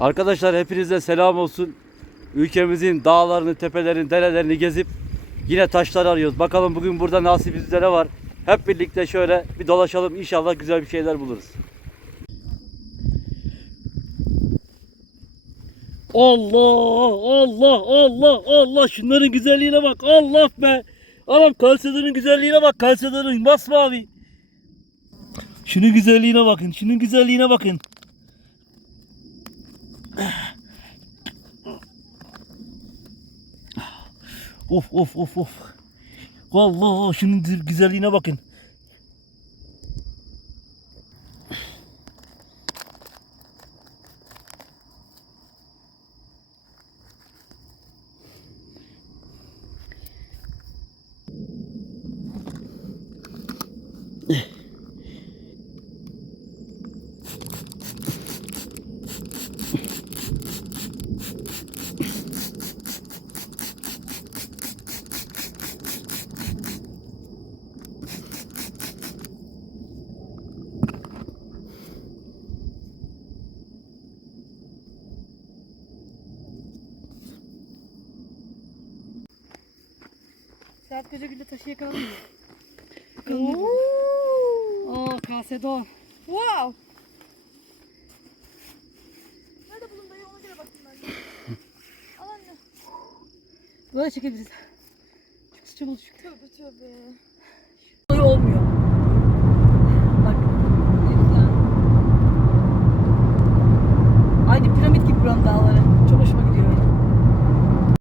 Arkadaşlar hepinize selam olsun. Ülkemizin dağlarını, tepelerini, derelerini gezip yine taşlar arıyoruz. Bakalım bugün burada nasibimizde ne var. Hep birlikte şöyle bir dolaşalım. İnşallah güzel bir şeyler buluruz. Allah Allah Allah Allah şunların güzelliğine bak Allah be. Anam kalsedonun güzelliğine bak kalsedonun masmavi. Şunun güzelliğine bakın şunun güzelliğine bakın. Of of of of. Vallahi şunun güzelliğine bakın. Sert Koca Gül'de taşı yakaladın mı? Bakalım. Oo, kasedon. Wow. Nerede bulun dayı ona göre baktım ben. Al anne. Böyle çekebiliriz. Çok sıçramalı çünkü. Tövbe tövbe. Olay olmuyor. Bak. Ne güzel. Aynı piramit gibi buranın dağları.